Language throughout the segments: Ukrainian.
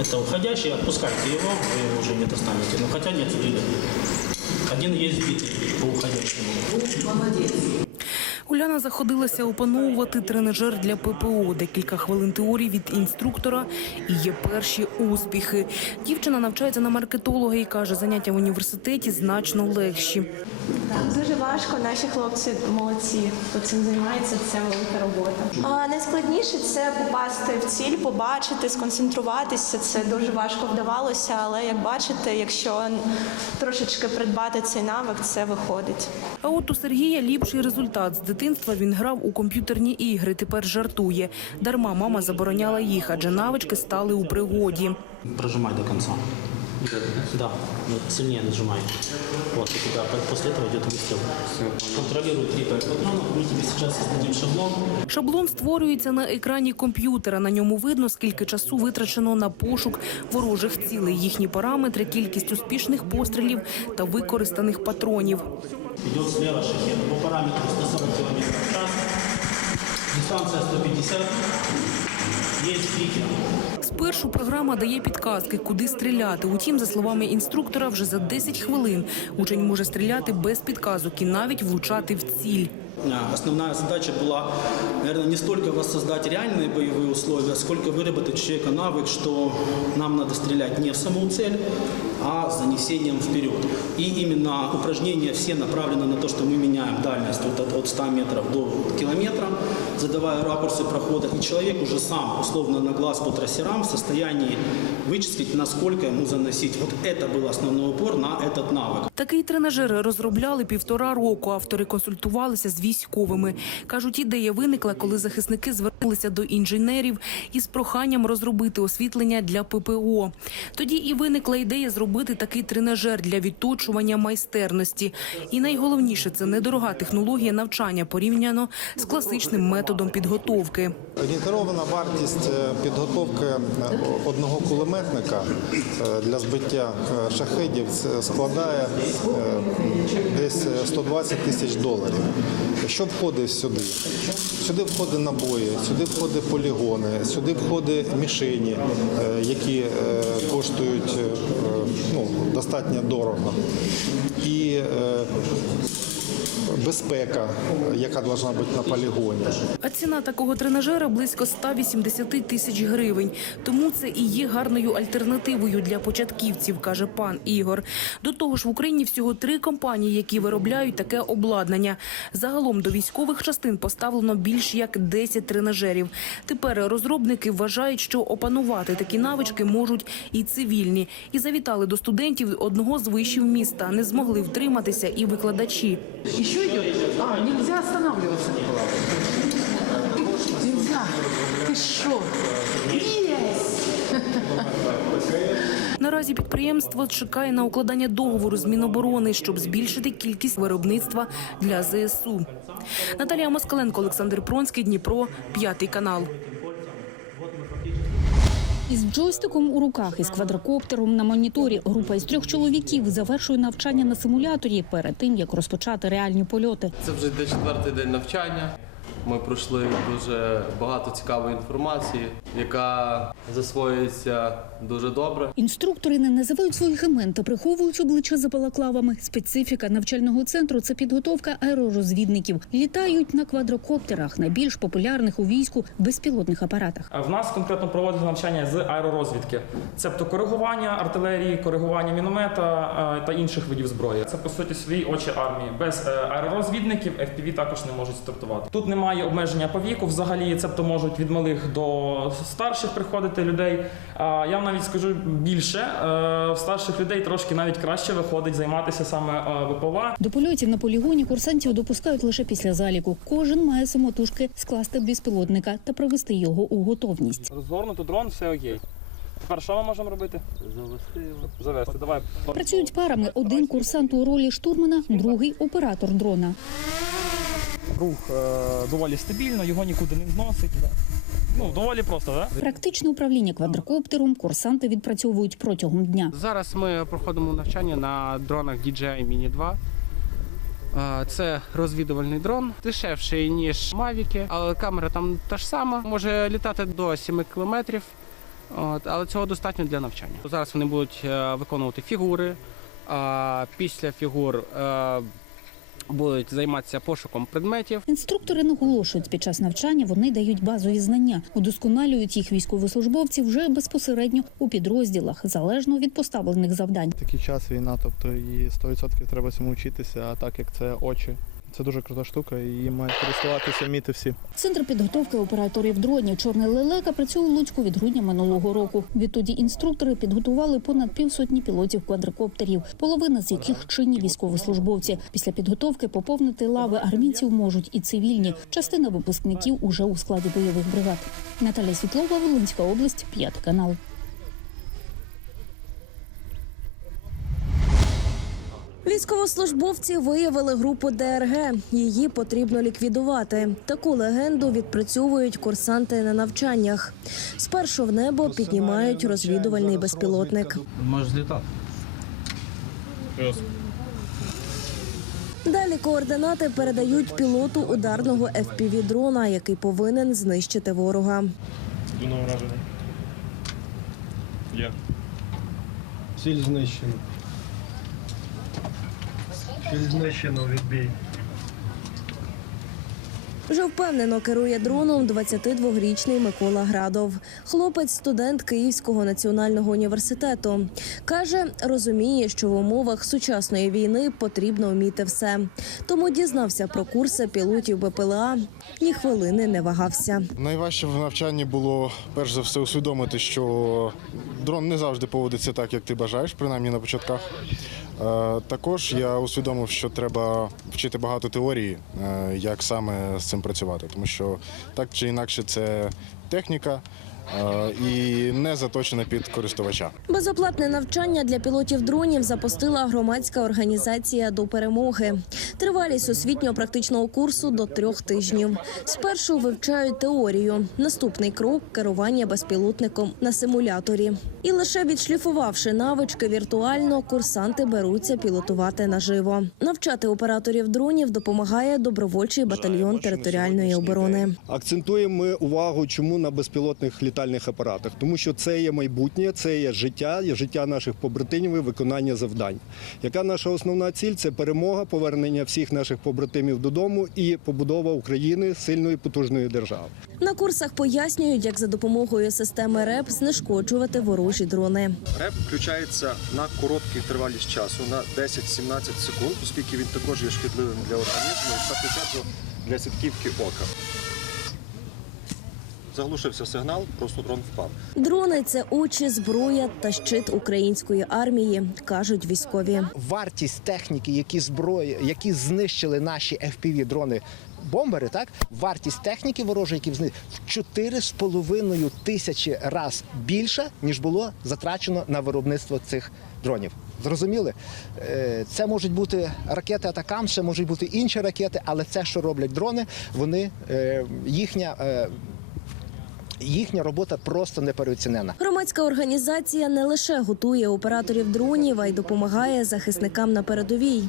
Это уходящий, отпускайте его, вы его уже не достанете. Но хотя нет, сбили. Один есть сбитый по уходящему. Уляна заходилася опановувати тренажер для ППО. Декілька хвилин теорії від інструктора і є перші успіхи. Дівчина навчається на маркетолога і каже, заняття в університеті значно легші. Так, дуже важко. Наші хлопці молодці, хто цим займається, це велика робота. А найскладніше це попасти в ціль, побачити, сконцентруватися. Це дуже важко вдавалося, але як бачите, якщо трошечки придбати цей навик, це виходить. А от у Сергія ліпший результат. З дитинства він грав у комп'ютерні ігри. Тепер жартує. Дарма мама забороняла їх, адже навички стали у пригоді. Прожимай до конца. Да, вот сильнее нажимай. Вот, и туда, после этого идет выстрел. Контролируй три патрона. Мы тебе сейчас создадим шаблон. Шаблон створюється на екрані комп'ютера. На ньому видно, скільки часу витрачено на пошук ворожих цілей, їхні параметри, кількість успішних пострілів та використаних патронів. Идет слева шахет. По параметру 140 км в час. Дистанция 150. Есть пики. Спершу програма дає підказки, куди стріляти. Утім, за словами інструктора, вже за 10 хвилин учень може стріляти без підказок і навіть влучати в ціль. А, Основная задача была, наверное, не столько воссоздать реальные боевые условия, сколько выработать у человека навык, что нам надо стрелять не в саму цель, а с занесением вперед. И именно упражнения все направлены на то, что мы меняем дальность вот от, от 100 метров до километра, задавая ракурсы прохода. И человек уже сам, условно на глаз по трассерам, в состоянии вычислить, насколько ему заносить. Вот это был основной упор на этот навык. Такий тренажер розробляли півтора року. Автори консультувалися з військовими. Кажуть, ідея виникла, коли захисники звернулися до інженерів із проханням розробити освітлення для ППО. Тоді і виникла ідея зробити такий тренажер для відточування майстерності. І найголовніше це недорога технологія навчання порівняно з класичним методом підготовки. Орієнтирована вартість е, підготовки е, одного кулеметника е, для збиття шахедів складає десь 120 тисяч доларів. Що входить сюди? Сюди входить набої, сюди входить полігони, сюди входить мішені, які коштують ну, достатньо дорого. І безпека, яка повинна бути на полігоні. А ціна такого тренажера близько 180 тисяч гривень. Тому це і є гарною альтернативою для початківців, каже пан Ігор. До того ж, в Україні всього три компанії, які виробляють таке обладнання. Загалом до військових частин поставлено більш як 10 тренажерів. Тепер розробники вважають, що опанувати такі навички можуть і цивільні. І завітали до студентів одного з вишів міста. Не змогли втриматися і викладачі. Еще идет? А, нельзя останавливаться. Нельзя. Ты что? Наразі підприємство чекає на укладання договору з Міноборони, щоб збільшити кількість виробництва для ЗСУ. Наталія Москаленко, Олександр Пронський, Дніпро, п'ятий канал. Із джойстиком у руках із квадрокоптером на моніторі група із трьох чоловіків завершує навчання на симуляторі перед тим, як розпочати реальні польоти. Це вже де четвертий день навчання. Ми пройшли дуже багато цікавої інформації, яка засвоюється дуже добре. Інструктори не називають своїх імен та приховують обличчя за балаклавами. Специфіка навчального центру це підготовка аеророзвідників. Літають на квадрокоптерах, найбільш популярних у війську безпілотних апаратах. В нас конкретно проводять навчання з аеророзвідки, цебто коригування артилерії, коригування міномета е, та інших видів зброї. Це по суті свої очі армії. Без е, аеророзвідників FPV також не можуть стартувати. Тут немає обмеження по віку, взагалі, цебто можуть від малих до старших приходити людей. А я вам навіть скажу більше, е, в старших людей трошки навіть краще виходить займатися саме е, ВПЛА. До польотів на полігоні курсантів допускають лише після заліку. Кожен має самотужки скласти безпілотника та привести його у готовність. Розгорнути дрон, все окей. Тепер що ми можемо робити? Завести його. Завести. Давай. Працюють парами. Один курсант у ролі штурмана, другий оператор дрона. Рух е, доволі стабільно, його нікуди не зносить. Ну, доволі просто. Да? Практичне управління квадрокоптером курсанти відпрацьовують протягом дня. Зараз ми проходимо навчання на дронах DJI Mini 2. Е, Це розвідувальний дрон, дешевший, ніж Мавіки, але камера там та ж сама. Може літати до 7 кілометрів. Але цього достатньо для навчання. Зараз вони будуть е, виконувати фігури. А після фігур будуть займатися пошуком предметів. Інструктори наголошують, під час навчання вони дають базові знання, удосконалюють їх військовослужбовці вже безпосередньо у підрозділах, залежно від поставлених завдань. Такий час війна, тобто і 100% треба цьому вчитися, а так як це очі. Це дуже крута штука, і її мають користуватися, вміти всі. Центр підготовки операторів дронів Чорний лелека працює у Луцьку від грудня минулого року. Відтоді інструктори підготували понад півсотні пілотів квадрокоптерів, половина з яких чинні військовослужбовці. Після підготовки поповнити лави армійців можуть і цивільні. Частина випускників уже у складі бойових бригад. Наталя Світлова, Волинська область, п'ятий канал. Військовослужбовці виявили групу ДРГ. Її потрібно ліквідувати. Таку легенду відпрацьовують курсанти на навчаннях. Спершу в небо піднімають розвідувальний безпілотник. Може злітати. Далі координати передають пілоту ударного fpv дрона, який повинен знищити ворога. Ціль знищено. Ціль знищено, відбій. Вже впевнено керує дроном 22-річний Микола Градов. Хлопець, студент Київського національного університету. Каже, розуміє, що в умовах сучасної війни потрібно вміти все. Тому дізнався про курси пілотів БПЛА. Ні хвилини не вагався. Найважче в навчанні було перш за все усвідомити, що дрон не завжди поводиться так, як ти бажаєш, принаймні на початках. Е, Також я усвідомив, що треба вчити багато теорії, е, як саме з цим працювати, тому що так чи інакше це техніка е, і не заточена під користувача. Безоплатне навчання для пілотів дронів запустила громадська організація до перемоги. Тривалість освітньо-практичного курсу до трьох тижнів. Спершу вивчають теорію. Наступний крок керування безпілотником на симуляторі. І лише відшліфувавши навички віртуально, курсанти беруться пілотувати наживо. Навчати операторів дронів допомагає добровольчий батальйон територіальної оборони. Акцентуємо ми увагу, чому на безпілотних літальних апаратах, тому що це є майбутнє, це є життя, є життя наших побратимів, і виконання завдань. Яка наша основна ціль? Це перемога, повернення всіх наших побратимів додому і побудова України сильної потужної держави. На курсах пояснюють, як за допомогою системи РЕП знешкоджувати ворожі дрони. Реп включається на короткий тривалість часу, на 10-17 секунд, оскільки він також є шкідливим для організму і першу для сітківки ока. Заглушився сигнал, просто дрон впав. Дрони це очі, зброя та щит української армії, кажуть військові. вартість техніки, які зброї, які знищили наші fpv дрони бомбери, так вартість техніки ворожої, які знищили, в 4,5 тисячі раз більша, ніж було затрачено на виробництво цих дронів. Зрозуміли? Е, Це можуть бути ракети Атакам, це можуть бути інші ракети, але це, що роблять дрони, вони е, їхня. Їхня робота просто непереоцінена. Громадська організація не лише готує операторів дронів, а й допомагає захисникам на передовій.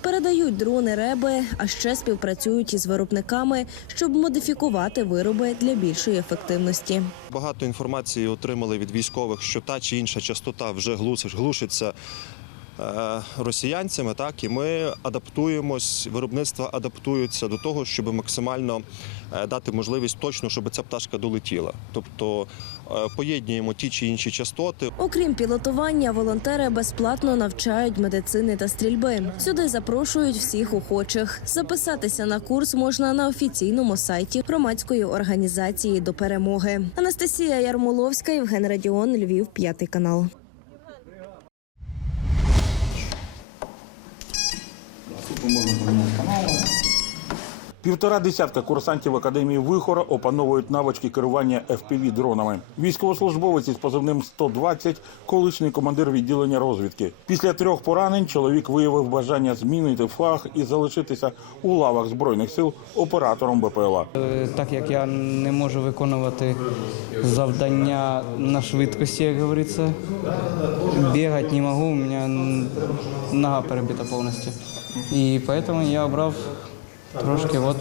Передають дрони реби, а ще співпрацюють із виробниками, щоб модифікувати вироби для більшої ефективності. Багато інформації отримали від військових, що та чи інша частота вже глушиться росіянцями. Так і ми адаптуємось, виробництво адаптується до того, щоб максимально е, дати можливість точно, щоб ця пташка долетіла. Тобто е, поєднуємо ті чи інші частоти. Окрім пілотування, волонтери безплатно навчають медицини та стрільби. Сюди запрошують всіх охочих. Записатися на курс можна на офіційному сайті громадської організації до перемоги. Анастасія Ярмоловська, Євген Радіон, Львів, п'ятий канал. Півтора десятка курсантів академії Вихора опановують навички керування fpv дронами. Військовослужбовець із позивним 120 – колишній командир відділення розвідки. Після трьох поранень чоловік виявив бажання змінити фах і залишитися у лавах збройних сил оператором БПЛА. Е, Так як я не можу виконувати завдання на швидкості, як говориться, бігати не можу, у мене нога перебита повністю. І тому я обрав трошки от,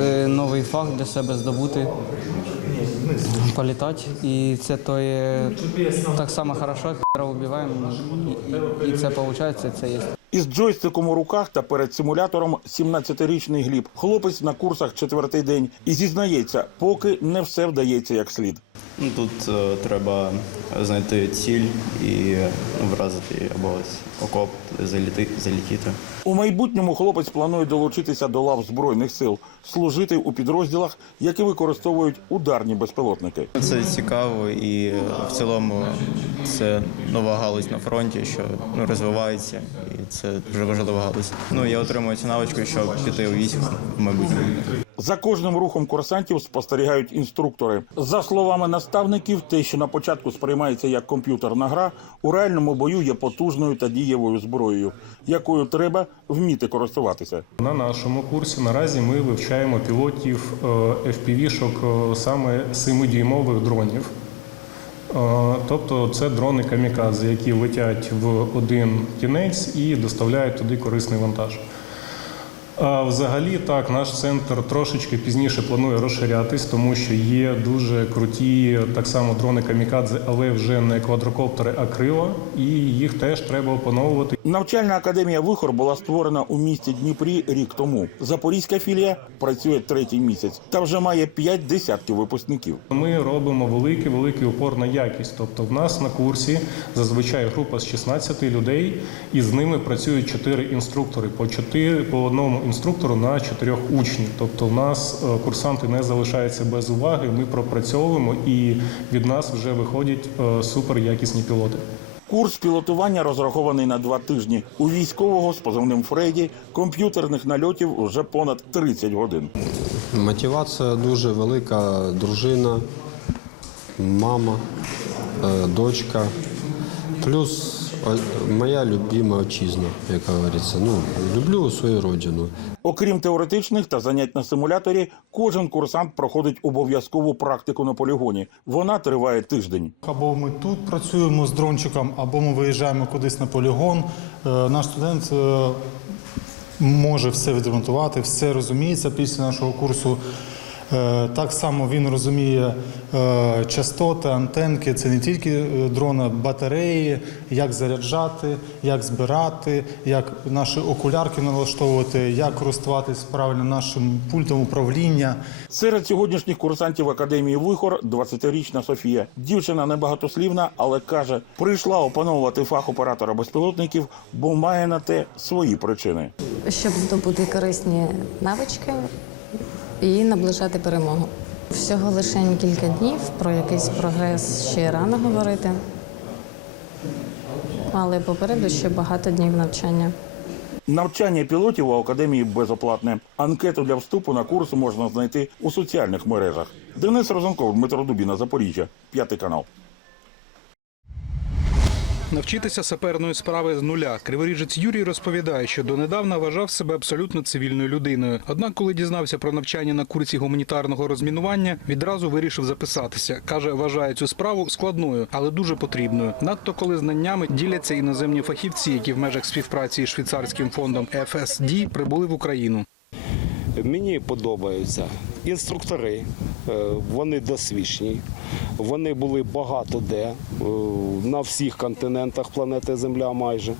е, новий фах для себе здобути політати. І це то є так само хорошо, хера вбиваємо. І, і це виходить, це є. Із джойстиком у руках та перед симулятором 17-річний Гліб. Хлопець на курсах четвертий день і зізнається, поки не все вдається як слід. Ну, тут е, треба знайти ціль і ну, вразити або окоп, заліти, залітіти. У майбутньому хлопець планує долучитися до лав збройних сил, служити у підрозділах, які використовують ударні безпілотники. Це цікаво і в цілому це нова галузь на фронті, що ну, розвивається, і це дуже важлива галузь. Ну я отримую цю навичку, щоб піти у військо в майбутньому. За кожним рухом курсантів спостерігають інструктори. За словами наставників, те, що на початку сприймається як комп'ютерна гра, у реальному бою є потужною та дієвою зброєю, якою треба вміти користуватися. На нашому курсі наразі ми вивчаємо пілотів е, FPV-шок е, саме 7-дюймових дронів. Е, Тобто це дрони камікадзе, які летять в один кінець і доставляють туди корисний вантаж. А взагалі, так, наш центр трошечки пізніше планує розширятись, тому що є дуже круті так само дрони камікадзе, але вже не квадрокоптери, а крила, і їх теж треба опановувати. Навчальна академія Вихор була створена у місті Дніпрі рік тому. Запорізька філія працює третій місяць та вже має п'ять десятків випускників. Ми робимо великий великий упор на якість. Тобто, в нас на курсі зазвичай група з 16 людей, і з ними працюють 4 інструктори по 4, по одному інструктору на 4 учнів. Тобто, в нас е, курсанти не залишаються без уваги. Ми пропрацьовуємо і від нас вже виходять е, супер якісні пілоти. Курс пілотування розрахований на два тижні. У військового з позивним Фредді комп'ютерних нальотів вже понад 30 годин. Мотивація дуже велика. Дружина, мама, е, дочка. Плюс моя любима отчизна, як говориться. Ну, люблю свою родину. Окрім теоретичних та занять на симуляторі, кожен курсант проходить обов'язкову практику на полігоні. Вона триває тиждень. Або ми тут працюємо з дрончиком, або ми виїжджаємо кудись на полігон. Е, Наш студент е, може все відремонтувати, все розуміється після нашого курсу. Е, Так само він розуміє е, частоти, антенки. Це не тільки е, дрона, батареї, як заряджати, як збирати, як наші окулярки налаштовувати, як користуватись правильно нашим пультом управління. Серед сьогоднішніх курсантів академії Вихор 20-річна Софія. Дівчина небагатослівна, але каже, прийшла опановувати фах оператора безпілотників, бо має на те свої причини. щоб здобути корисні навички і наближати перемогу. Всього лише кілька днів про якийсь прогрес ще рано говорити, але попереду ще багато днів навчання. Навчання пілотів у академії безоплатне. Анкету для вступу на курс можна знайти у соціальних мережах. Денис Розанков, Дмитро Дубіна, Запоріжжя, п'ятий канал. Навчитися саперної справи з нуля. Криворіжець Юрій розповідає, що донедавна вважав себе абсолютно цивільною людиною. Однак, коли дізнався про навчання на курсі гуманітарного розмінування, відразу вирішив записатися. каже, вважає цю справу складною, але дуже потрібною. Надто коли знаннями діляться іноземні фахівці, які в межах співпраці з швейцарським фондом FSD прибули в Україну. Мені подобаються інструктори, е, вони досвідчені, вони були багато де, е, на всіх континентах планети Земля майже.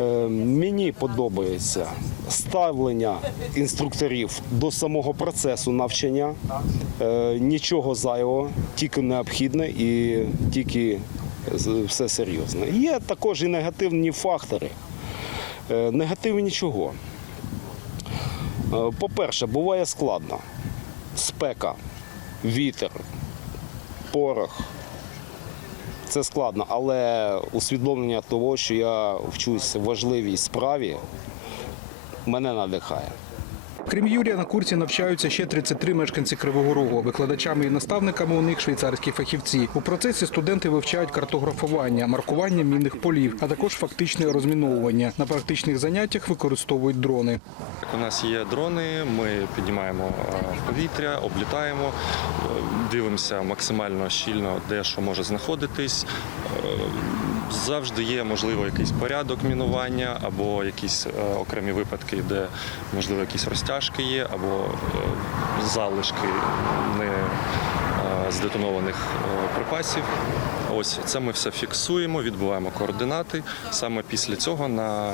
Е, Мені подобається ставлення інструкторів до самого процесу навчання. Нічого зайвого, тільки необхідне і тільки все серйозне. Є також і негативні фактори. Негативні чого? Е, По-перше, буває складно. Спека, вітер, порох. Це складно, але усвідомлення того, що я вчусь в важливій справі, мене надихає. Крім Юрія, на курсі навчаються ще 33 мешканці Кривого Рогу. Викладачами і наставниками у них швейцарські фахівці. У процесі студенти вивчають картографування, маркування мінних полів, а також фактичне розміновування. На практичних заняттях використовують дрони. У нас є дрони, ми піднімаємо е, повітря, облітаємо, е, дивимося максимально щільно, де що може знаходитись. Завжди є можливо якийсь порядок мінування або якісь е, окремі випадки, де можливо якісь розтяжки є, або е, залишки не е, здетонованих припасів. Ось це ми все фіксуємо, відбуваємо координати. Саме після цього на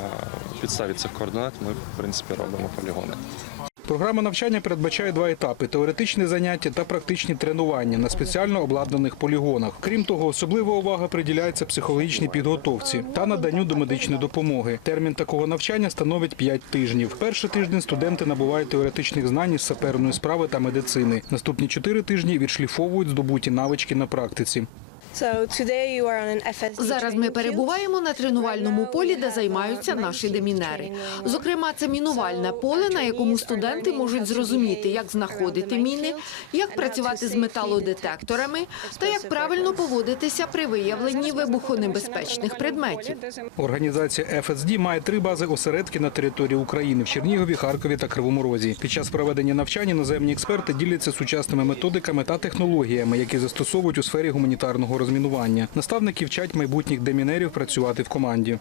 підставі цих координат ми в принципі робимо полігони. Програма навчання передбачає два етапи: теоретичні заняття та практичні тренування на спеціально обладнаних полігонах. Крім того, особлива увага приділяється психологічній підготовці та наданню домедичної допомоги. Термін такого навчання становить 5 тижнів. Перший тиждень студенти набувають теоретичних знань із саперної справи та медицини. Наступні 4 тижні відшліфовують здобуті навички на практиці. Зараз ми перебуваємо на тренувальному полі, де займаються наші демінери. Зокрема, це мінувальне поле, на якому студенти можуть зрозуміти, як знаходити міни, як працювати з металодетекторами та як правильно поводитися при виявленні вибухонебезпечних предметів. Організація FSD має три бази осередки на території України в Чернігові, Харкові та Кривому Розі. Під час проведення навчань іноземні експерти діляться сучасними методиками та технологіями, які застосовують у сфері гуманітарного розмінування. Наставники вчать майбутніх демінерів працювати в команді.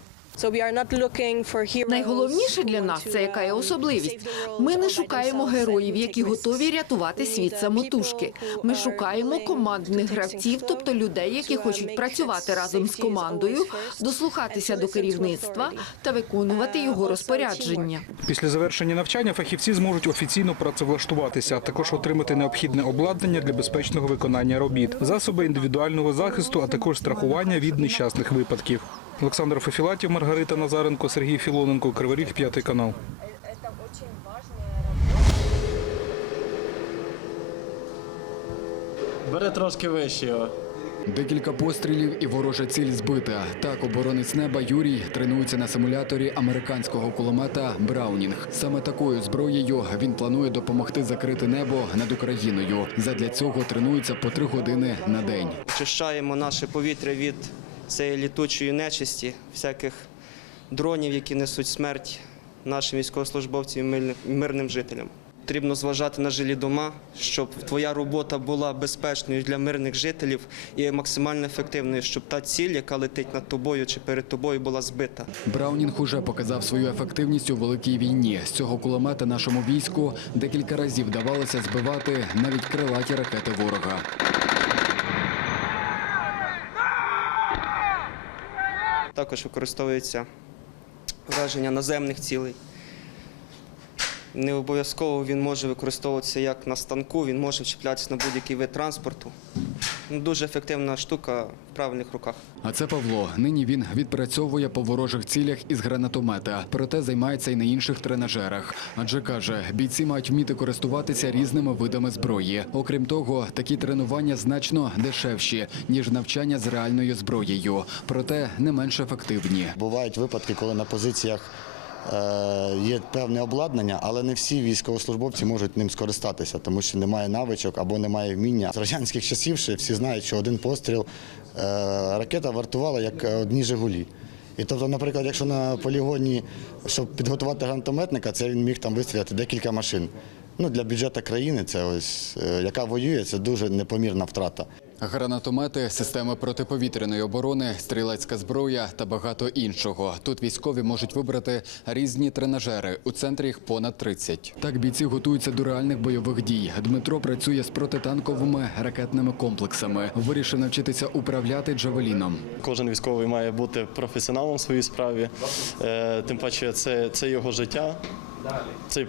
Найголовніше для нас це яка є особливість. Ми не шукаємо героїв, які готові рятувати світ самотужки. Ми шукаємо командних гравців, тобто людей, які хочуть працювати разом з командою, дослухатися до керівництва та виконувати його розпорядження. Після завершення навчання фахівці зможуть офіційно працевлаштуватися, а також отримати необхідне обладнання для безпечного виконання робіт, засоби індивідуального захисту, а також страхування від нещасних випадків. Олександр Фефілатів, Маргарита Назаренко, Сергій Філоненко, Криворіг, п'ятий канал. Бери трошки вище його. Декілька пострілів і ворожа ціль збита. Так оборонець неба Юрій тренується на симуляторі американського кулемета Браунінг. Саме такою зброєю він планує допомогти закрити небо над Україною. Задля цього тренується по три години на день. Очищаємо наше повітря від цієї літучої нечисті, всяких дронів, які несуть смерть нашим військовослужбовцям і мирним жителям. Потрібно зважати на жилі дома, щоб твоя робота була безпечною для мирних жителів і максимально ефективною, щоб та ціль, яка летить над тобою чи перед тобою, була збита. Браунінг уже показав свою ефективність у великій війні. З цього кулемета нашому війську декілька разів вдавалося збивати навіть крилаті ракети ворога. Також використовується враження наземних цілей. Не обов'язково він може використовуватися як на станку, він може вчіплятися на будь-який вид транспорту. Дуже ефективна штука в правильних руках. А це Павло. Нині він відпрацьовує по ворожих цілях із гранатомета, проте займається і на інших тренажерах. Адже каже, бійці мають вміти користуватися різними видами зброї. Окрім того, такі тренування значно дешевші ніж навчання з реальною зброєю, проте не менш ефективні. Бувають випадки, коли на позиціях є певне обладнання, але не всі військовослужбовці можуть ним скористатися, тому що немає навичок або немає вміння. З радянських часів ще всі знають, що один постріл е, ракета вартувала як одні Жигулі. І тобто, наприклад, якщо на полігоні, щоб підготувати гранатометника, це він міг там вистріляти декілька машин. Ну, для бюджету країни, це ось, е, яка воює, це дуже непомірна втрата. Гранатомети, системи протиповітряної оборони, стрілецька зброя та багато іншого. Тут військові можуть вибрати різні тренажери. У центрі їх понад 30. Так бійці готуються до реальних бойових дій. Дмитро працює з протитанковими ракетними комплексами. Вирішив навчитися управляти джавеліном. Кожен військовий має бути професіоналом в своїй справі. Е, Тим паче, це, це його життя. Цей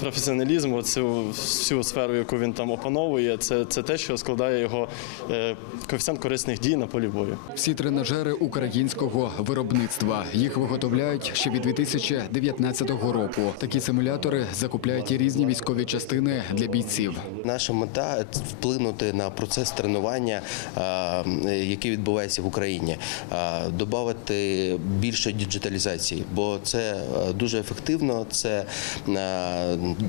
професіоналізм, цю всю сферу, яку він там опановує, це, це те, що складає його е, коефіцієнт корисних дій на полі бою. Всі тренажери українського виробництва. Їх виготовляють ще від 2019 року. Такі симулятори закупляють і різні військові частини для бійців. Наша мета вплинути на процес тренування, е, який відбувається в Україні, додати більше діджиталізації, бо це е, дуже ефективно. Це е,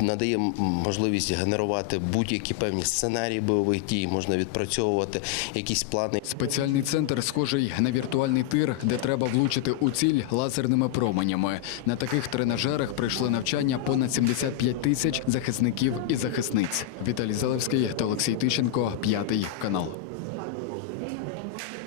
надає можливість генерувати будь-які певні сценарії бойових дій, можна відпрацьовувати якісь плани. Спеціальний центр схожий на віртуальний тир, де треба влучити у ціль лазерними променями. На таких тренажерах прийшли навчання понад 75 тисяч захисників і захисниць. Віталій Залевський та Олексій Тищенко, п'ятий канал.